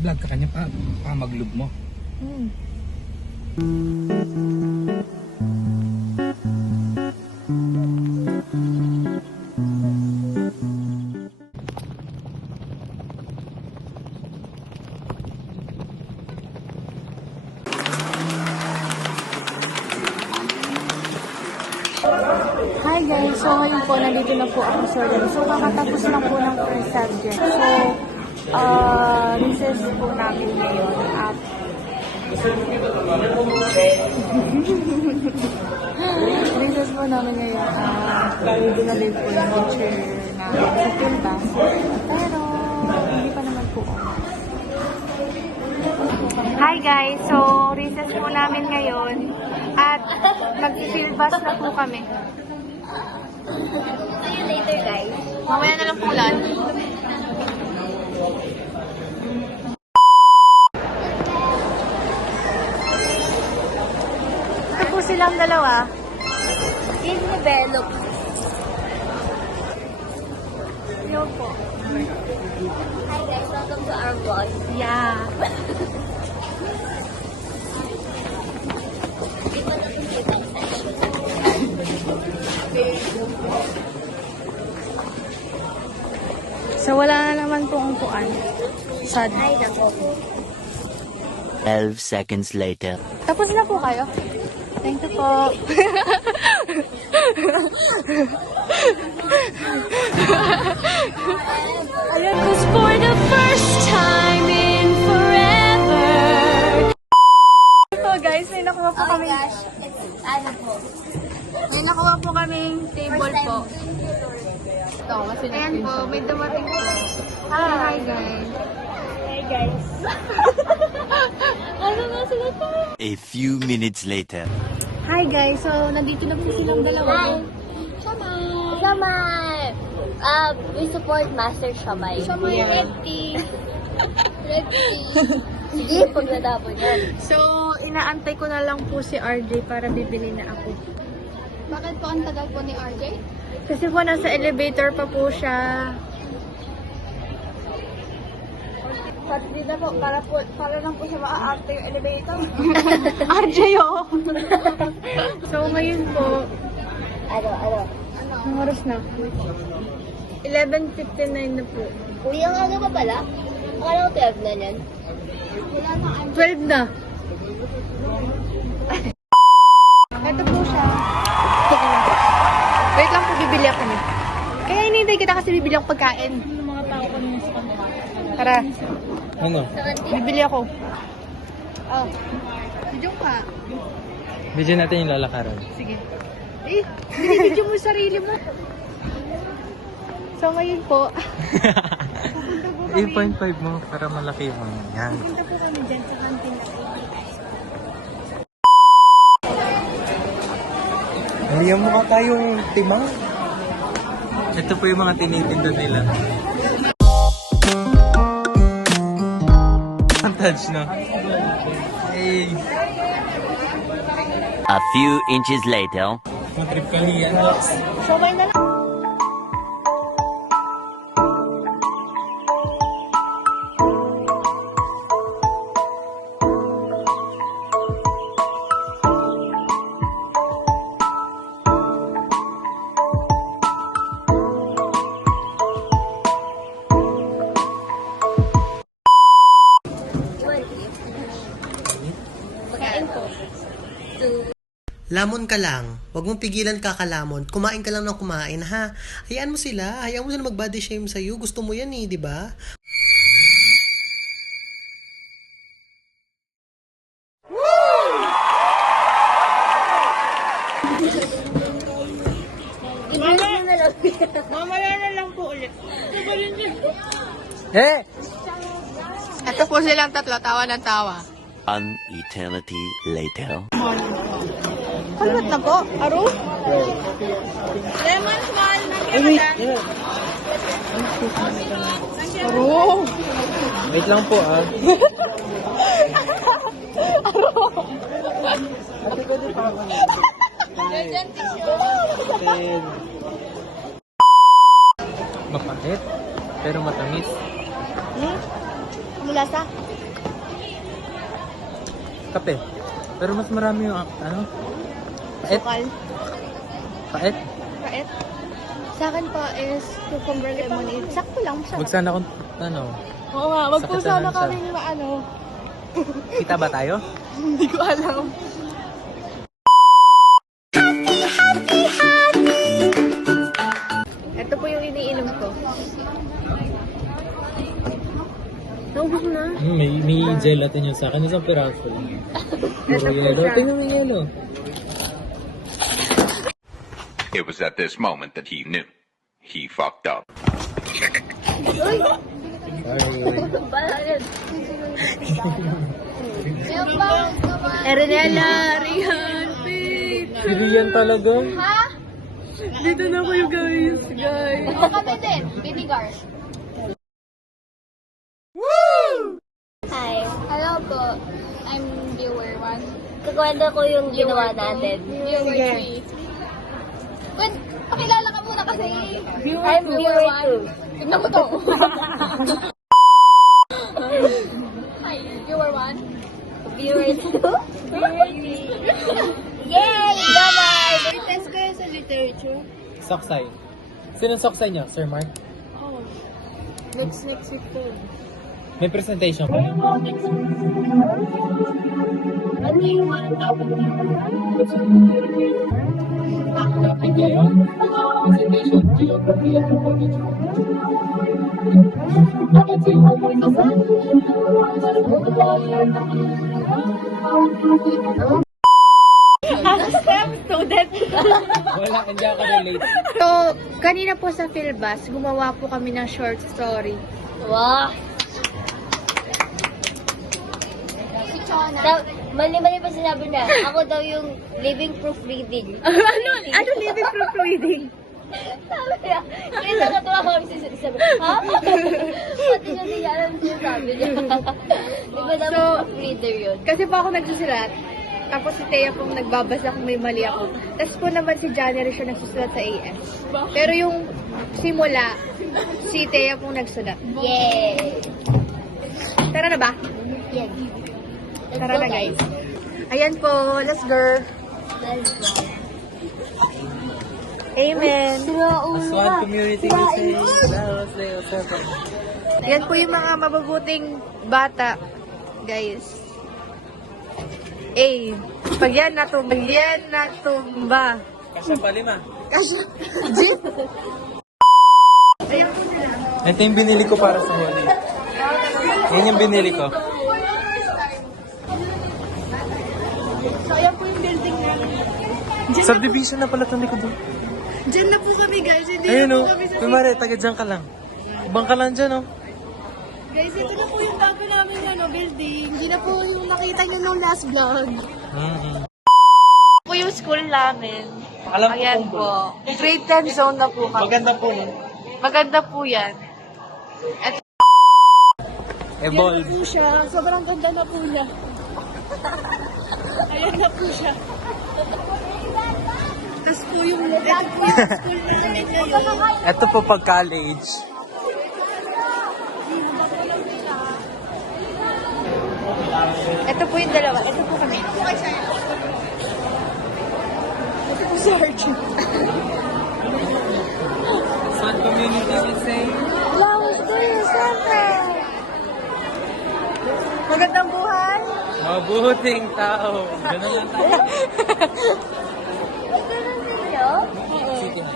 mag-vlog ka kanya pa mag-lube mo. Hi guys! So ngayon po, nandito na po ako sa Orlando. So kakatapos lang po ng first subject. So, recess po namin ngayon at recess po namin ngayon at dinalib po yung teacher namin sa field bus. Pero, hindi pa naman po ako. Hi guys! So, recess po namin ngayon at mag-field bus na po kami. See you later, guys. Mamaya na lang po lunch. Ito po silang dalawa. In-develop. Yun po. Hi, guys. Welcome to our vlog. Yeah. Di ba natin ibang section? So, wala na naman pong upuan. Sad. Ay, nako. 12 seconds later. Tapos na po kayo? Thank you po. Ayan, 'cause for the first time in forever. Ito guys, may nakuha po Oh my kami. gosh. It's, ano po? May nakuha po kaming table po. Ayan po, may dumating po. Hi guys. Hey, guys. Ano na sila to? A few minutes later. Hi guys, so nandito na po silang dalawa. Hi. Shamay! We support Master Shamay. Shamay, Yeah. ready. Sige, pag nadapon yan. So, inaantay ko na lang po si RJ para bibili na ako. Bakit po ang tagal po ni RJ? Kasi po nasa elevator pa po siya. Pati na po, para lang po siya maa-after yung elevator. RJ oh! So, ngayon po, Ano? ang oras na? 11:59 na po. Uy, ang aga pa pala? Akala ko 12 na yan. 12 na. Ito po siya. Wait lang po, bibili ako niya. Kaya hinihintay kita kasi bibili ako pagkain. Yung mga tao ko niya sa kanila. Tara, Ano? bibili ako. Oh. Video ka. Video natin yung lalakaran. Sige. Eh, binibidyo mo sarili mo. So ngayon po, pupunta po kami. 8.5 mo para malaki yung ano. Yan. Pupunta po kami dyan sa kantin. Hindi yung mukha tayong timang. Ito po yung mga tinitinda nila. Touch na. Hey. A few inches later. Matrip kami yan. So may na lang. Pagkain po. Lamon ka lang. Huwag mong pigilan kakalamon. Kumain ka lang ng kumain, ha? Hayaan mo sila. Hayaan mo sila mag-body shame sa'yo. Gusto mo yan eh, di ba? Ibigay na lang. Mamaya na lang po ulit. Eh! Ito po silang tatlo, tawa ng tawa. An eternity later. Kalmat na po, Aro? Lemon small na kailan. Aro! Wait lang po ah. Ate ko din pa ako. Mapakit, pero matamis. Mulasa? Kape. Pero mas marami yung, ano? Pait. Sukal? Pait. Pait? Sa akin po is cucumber lemonade. Sakto lang. Huwag sana kung, ano, Oo nga, wag po Sakit sana naman siya. kami ano. kita ba tayo? Hindi ko alam. Ito po yung iniinom ko. Naubos na. May gelatin yun sa akin. Isang piraso. Ito po siya. Tingnan mo yung yelo. It was at this moment that he knew. He fucked up. Erinela, Rihan, Faith. Siriyan talaga. Dito na kayo guys. Kami din, Binigar. Hi. Hello po. I'm viewer 1. Kukwento ko yung ginawa natin. Viewer 3. Pakilala ka muna kasi. I'm viewer 1. Tignan mo to. Hi, viewer 1. Viewer 2. Viewer 3. Yay! Bye-bye! Test ko yun sa literature. Soksay. Sinong soksay niyo, Sir Mark? Next week po. May presentation pa. Student. Wala, hindi ako relate. So, kanina po sa Philbus, gumawa po kami ng short story. Wow! Mali-mali pa sinabi na, ako daw yung living proof reading. Ano living proof reading? Sabi niya, kaya nakatawa kami sabi, ha? Pati siya hindi niya alam siya sabi niya. Di ba dapat So, proof reader yun? Kasi po ako nagsusulat, tapos si Thea pong nagbabasa kung may mali ako. Tapos po naman si January siya nagsusulat sa AS. Pero yung simula, si Thea pong nagsulat. Yay! Tara na ba? Yes. Let's Tara go, na guys. Ayan po, let's go. Let's go. Amen. Aswan community say. Yan po yung mga mabubuting bata, guys. A. Pag yan natumba. Kasya pa 5. Kasya. G. Ayan po sila. Ito yung binili ko para sa huli. Yan yung binili ko. So, ayan po yung building namin. Subdivision na pala itong likod doon. Diyan na po kami, guys. Hindi Ayun na o. po kami sa Kumari, taga dyan ka lang. Ibang ka lang dyan o. Guys, ito na po yung bago namin building. Hindi na po yung nakita nyo nung last vlog. Po yung school namin. Alam ko Ayan kung po. Grade 10 zone na po kami. maganda po no? Maganda po yan. At Evolve. Ayan na po siya. Sobrang ganda na po niya. Ayan na po siya. Tapos po yung, ito po yung school namin ngayon. Ito po pag college. Ito po yung dalawa. Ito po kami. Ito po si Archie. Aswan community say. Wow, ito yung siyempre. Magandang buhay. Mabuting tao. Ganun lang tayo. City na.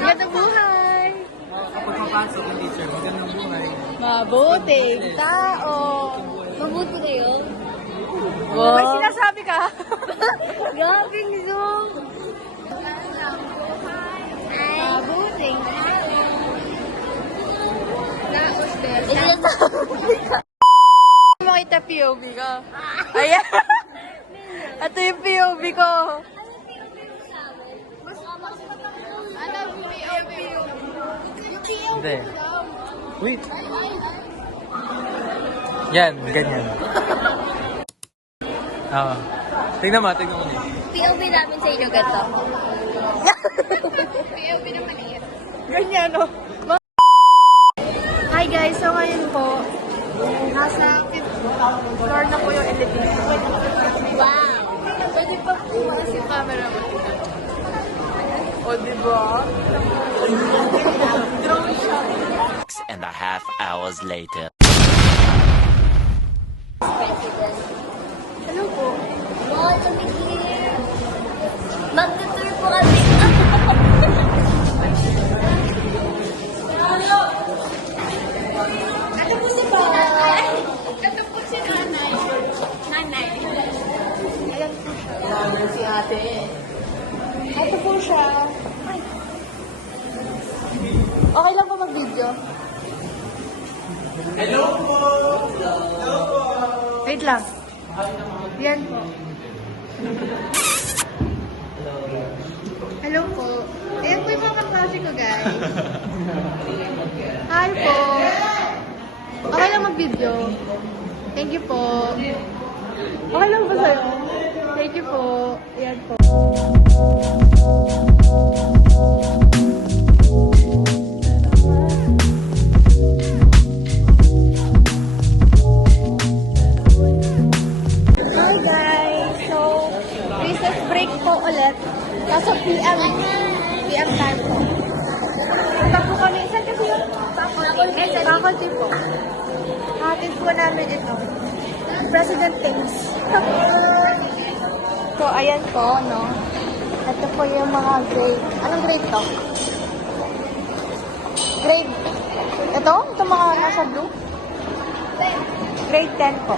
Magandang buhay. Kapag papasok ang teacher, magandang buhay. Mabuting tao. Mabuti na yun. May sinasabi ka? Gabing Zoom! Mabuting tao. Laos din. Makita POV ko. Ayan. Ito yung POV ko. Ano yung POV? Hindi. Wait. Yan, ganyan. Oo. Tingnan mo. POV namin sa inyo ganito. POV na maliit. Ganyan, no? Hi guys, so ngayon po, Nasa 5th floor na po yung elevator. Wow! Pwede pa po kasi camera mo. O, diba? 6.5 hours later. Hello po. Wow, tumigil! Mag-tour po kami. Ito po si Nanay. Ito po si Nanay. Nanay. Ayan po siya. Si ate. Ito po siya. Ay. Okay lang po mag-video. Hello po! Wait lang. Yan po. Hello po. Ayan po yung mga kaklase ko, guys. Hi po. Okay lang mag-video. Thank you po. Okay lang ba sa'yo? Thank you po. Ayan po. Hi guys! So, recess break po ulit. Kaso PM time po. Punta po kami. Saan kasi yun? Faculty po. Hatid po namin ito. President things. So, ayan po, no? Ito po yung mga grade. Anong grade to? Grade. Ito? Ito mga nasa blue? Grade 10 po.